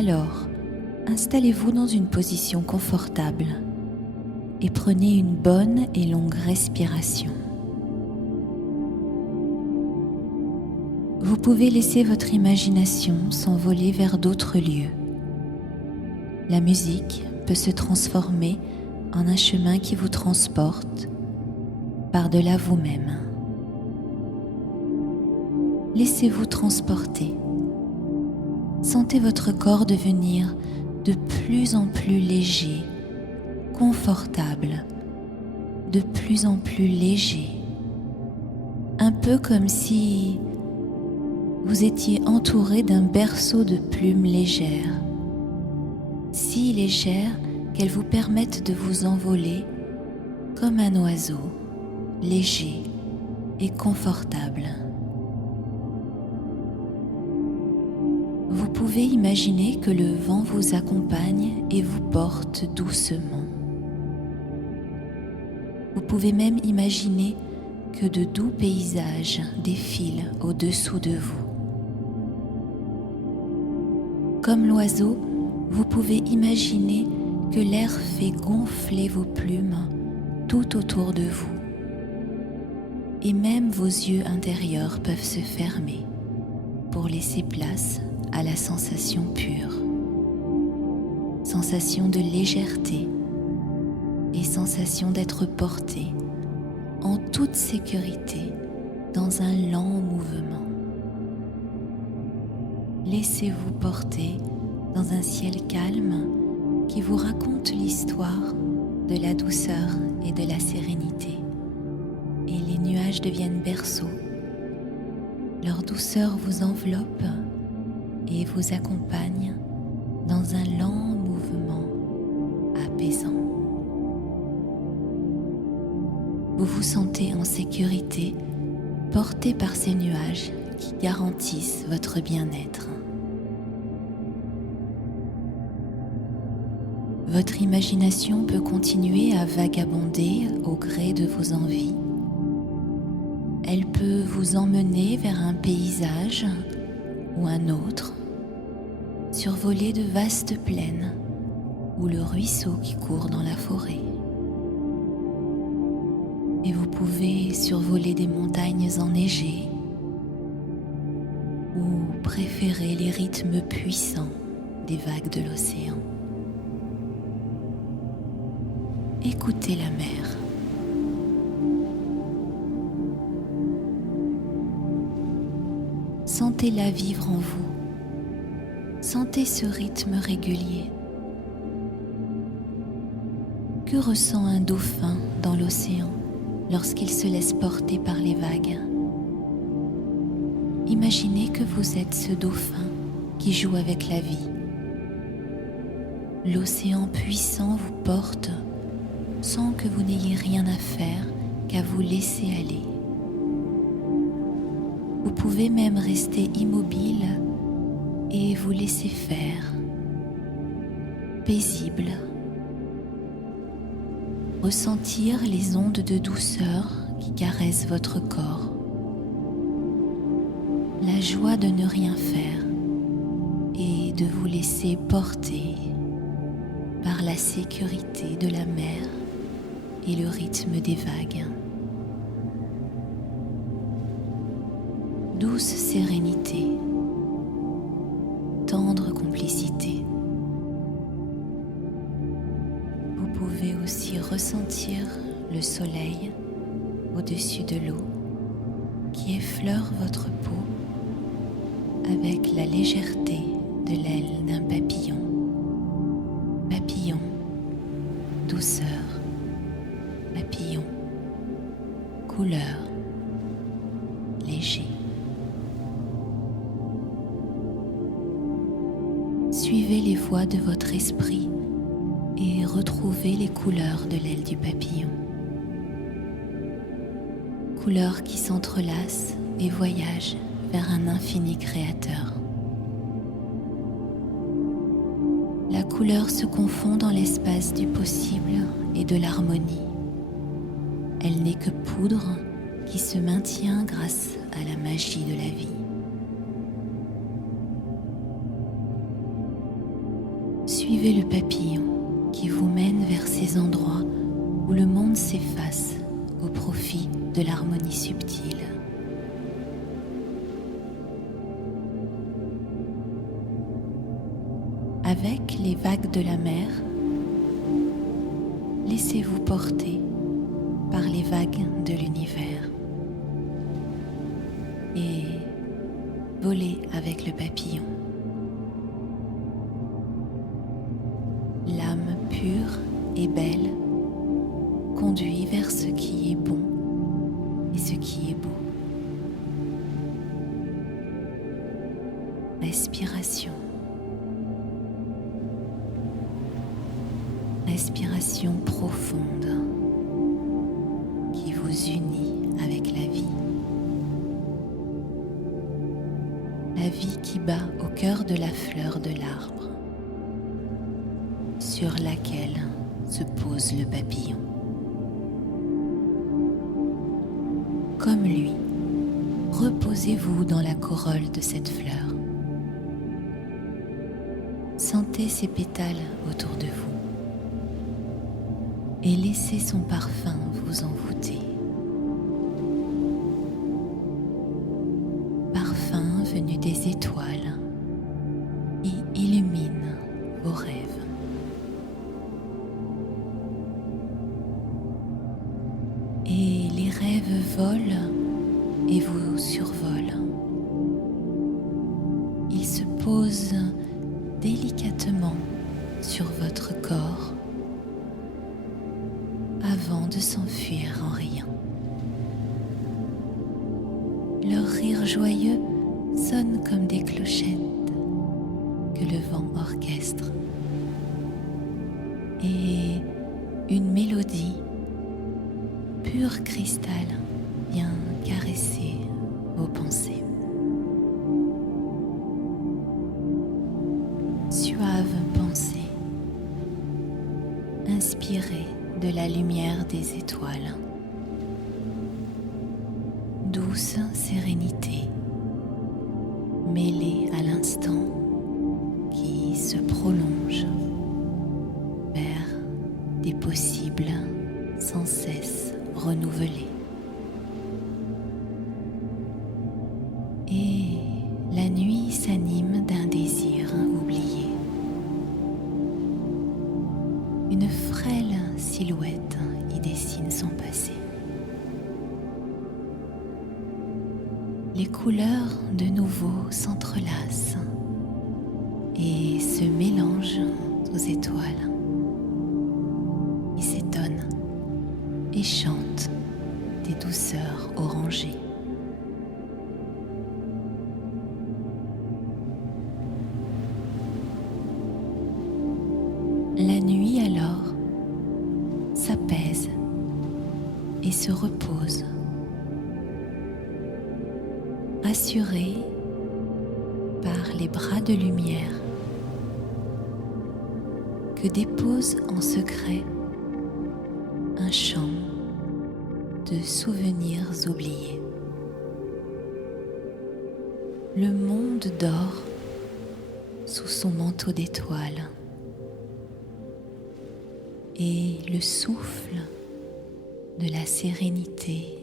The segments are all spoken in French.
Alors, installez-vous dans une position confortable et prenez une bonne et longue respiration. Vous pouvez laisser votre imagination s'envoler vers d'autres lieux. La musique peut se transformer en un chemin qui vous transporte par-delà vous-même. Laissez-vous transporter. Sentez votre corps devenir de plus en plus léger, confortable, de plus en plus léger. Un peu comme si vous étiez entouré d'un berceau de plumes légères, si légères qu'elles vous permettent de vous envoler comme un oiseau, léger et confortable. Vous pouvez imaginer que le vent vous accompagne et vous porte doucement. Vous pouvez même imaginer que de doux paysages défilent au-dessous de vous. Comme l'oiseau, vous pouvez imaginer que l'air fait gonfler vos plumes tout autour de vous. Et même vos yeux intérieurs peuvent se fermer pour laisser place à la sensation pure. Sensation de légèreté et sensation d'être porté en toute sécurité dans un lent mouvement. Laissez-vous porter dans un ciel calme qui vous raconte l'histoire de la douceur et de la sérénité. Et les nuages deviennent berceaux. Leur douceur vous enveloppe et vous accompagne dans un lent mouvement apaisant. Vous vous sentez en sécurité, porté par ces nuages qui garantissent votre bien-être. Votre imagination peut continuer à vagabonder au gré de vos envies. Elle peut vous emmener vers un paysage ou un autre, survoler de vastes plaines ou le ruisseau qui court dans la forêt. Et vous pouvez survoler des montagnes enneigées ou préférer les rythmes puissants des vagues de l'océan. Écoutez la mer. Sentez-la vivre en vous. Sentez ce rythme régulier. Que ressent un dauphin dans l'océan lorsqu'il se laisse porter par les vagues? Imaginez que vous êtes ce dauphin qui joue avec la vie. L'océan puissant vous porte sans que vous n'ayez rien à faire qu'à vous laisser aller. Vous pouvez même rester immobile et vous laisser faire, paisible. Ressentir les ondes de douceur qui caressent votre corps. La joie de ne rien faire et de vous laisser porter par la sécurité de la mer et le rythme des vagues. Douce sérénité, tendre complicité. Vous pouvez aussi ressentir le soleil au-dessus de l'eau qui effleure votre peau avec la légèreté de l'aile d'un papillon. Papillon, douceur. Papillon, couleur, léger. Suivez les voies de votre esprit et retrouvez les couleurs de l'aile du papillon. Couleurs qui s'entrelacent et voyagent vers un infini créateur. La couleur se confond dans l'espace du possible et de l'harmonie. Elle n'est que poudre qui se maintient grâce à la magie de la vie. Suivez le papillon qui vous mène vers ces endroits où le monde s'efface au profit de l'harmonie subtile. Avec les vagues de la mer, laissez-vous porter par les vagues de l'univers et volez avec le papillon. L'âme pure et belle conduit vers ce qui est bon et ce qui est beau. Respiration. Respiration profonde qui vous unit avec la vie. La vie qui bat au cœur de la fleur de l'arbre sur laquelle se pose le papillon. Comme lui, reposez-vous dans la corolle de cette fleur. Sentez ses pétales autour de vous et laissez son parfum vous envoûter. Parfum venu des étoiles qui illumine vos rêves. Et les rêves volent et vous survolent. Ils se posent délicatement sur votre corps avant de s'enfuir en riant. Leur rire joyeux sonne comme des clochettes que le vent orchestre et une mélodie pur cristal vient caresser vos pensées. Suave pensée, inspirée de la lumière des étoiles. Douce sérénité, mêlée à l'instant qui se prolonge vers des possibles sans cesse renouvelés. Et la nuit s'anime d'un désir oublié. Une frêle silhouette y dessine son passé. Les couleurs de nouveau s'entrelacent et se mélangent aux étoiles. Ils s'étonnent et chantent des douceurs orangées. La nuit alors s'apaise et se repose, rassurée par les bras de lumière que dépose en secret un champ de souvenirs oubliés. Le monde dort sous son manteau d'étoiles et le souffle de la sérénité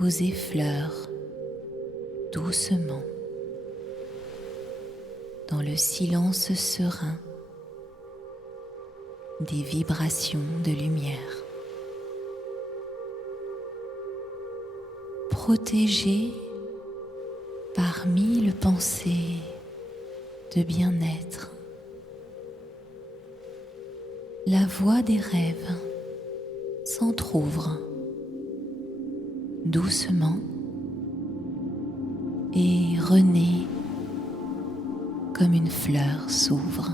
vous effleure doucement dans le silence serein des vibrations de lumière. Protégé par mille pensées de bien-être, la voie des rêves s'entr'ouvre doucement et renaît comme une fleur s'ouvre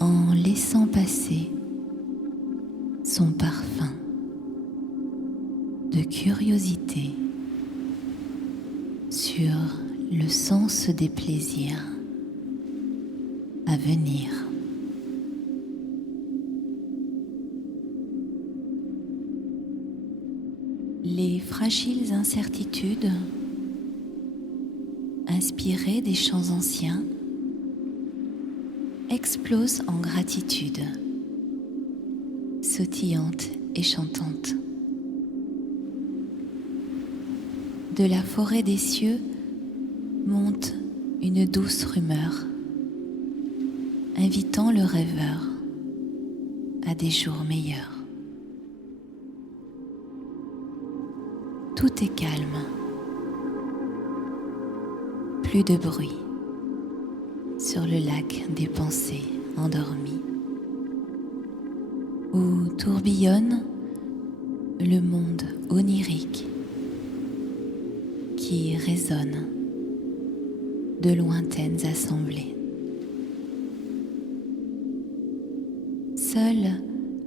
en laissant passer son parfum de curiosité sur le sens des plaisirs à venir. Les fragiles incertitudes, inspirées des chants anciens, explose en gratitude, sautillante et chantante. De la forêt des cieux monte une douce rumeur, invitant le rêveur à des jours meilleurs. Tout est calme, plus de bruit sur le lac des pensées endormies, où tourbillonne le monde onirique qui résonne de lointaines assemblées. Seules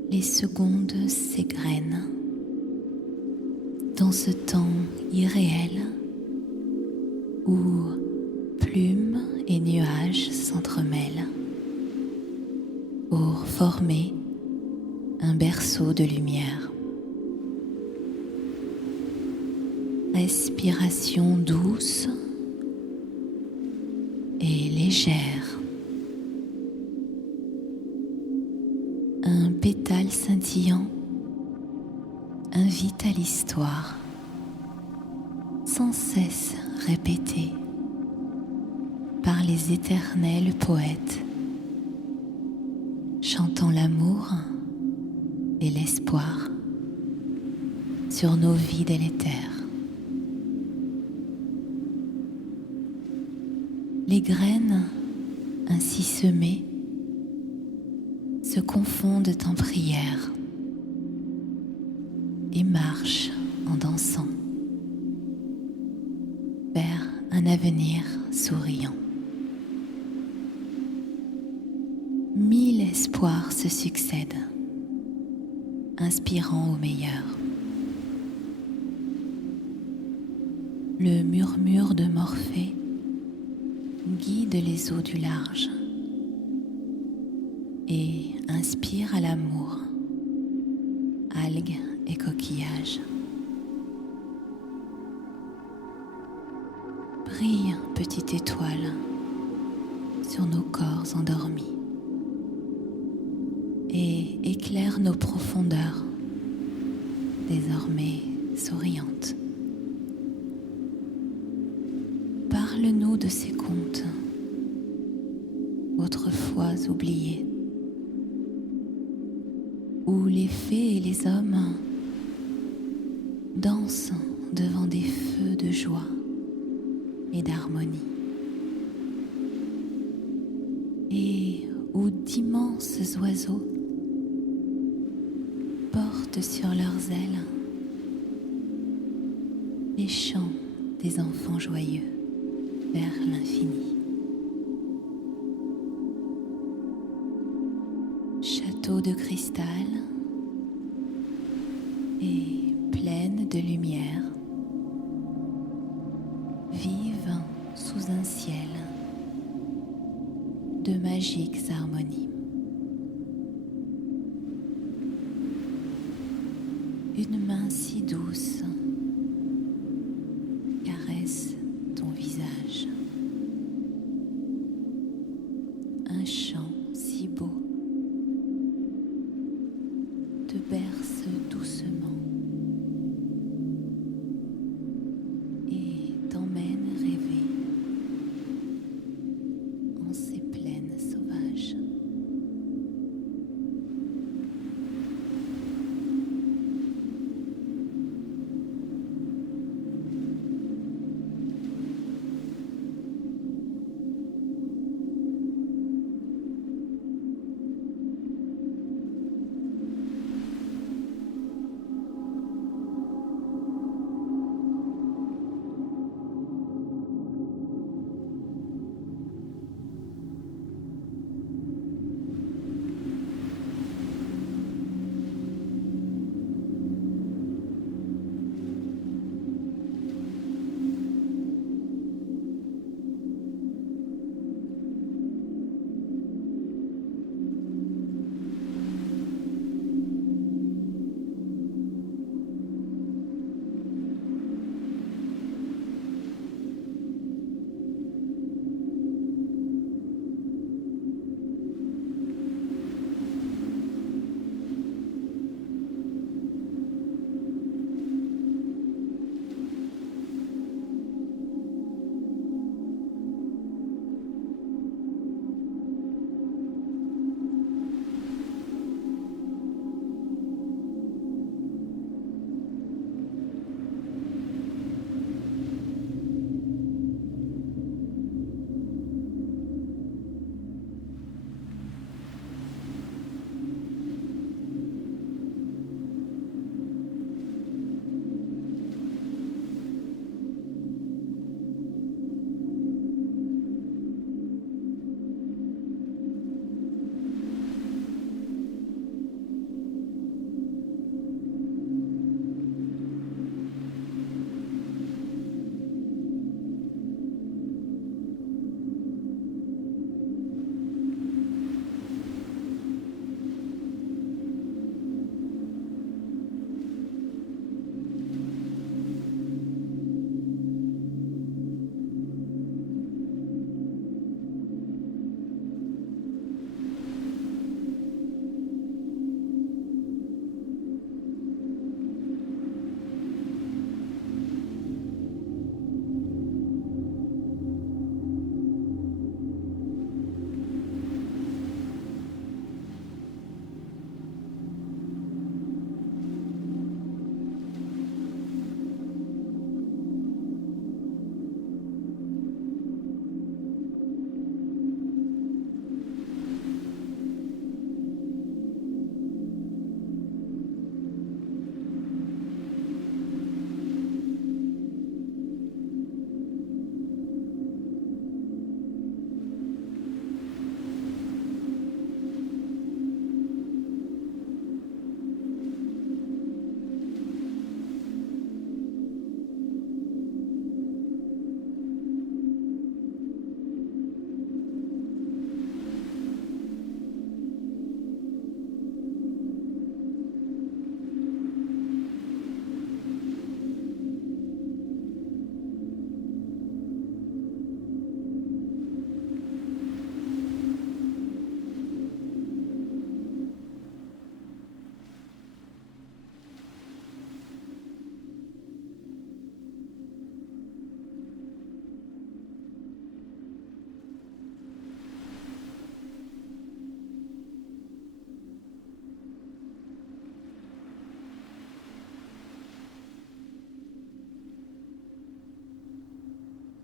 les secondes s'égrènent dans ce temps irréel où plumes et nuages s'entremêlent pour former un berceau de lumière. Respiration douce et légère. Un pétale scintillant invite à l'histoire, sans cesse répétée par les éternels poètes, chantant l'amour et l'espoir sur nos vies délétères. Les graines ainsi semées se confondent en prière et marchent en dansant vers un avenir souriant. 1000 espoirs se succèdent, inspirant au meilleur. Le murmure de Morphée guide les eaux du large et inspire à l'amour, algues et coquillages. Brille, petite étoile, sur nos corps endormis et éclaire nos profondeurs, désormais souriantes. Parle-nous de ces contes, autrefois oubliés, où les fées et les hommes dansent devant des feux de joie et d'harmonie, et où d'immenses oiseaux portent sur leurs ailes les chants des enfants joyeux vers l'infini. Château de cristal et pleine de lumière, vivent sous un ciel de magiques harmonies. Une main si douce caresse ton visage. Un chant si beau te berce doucement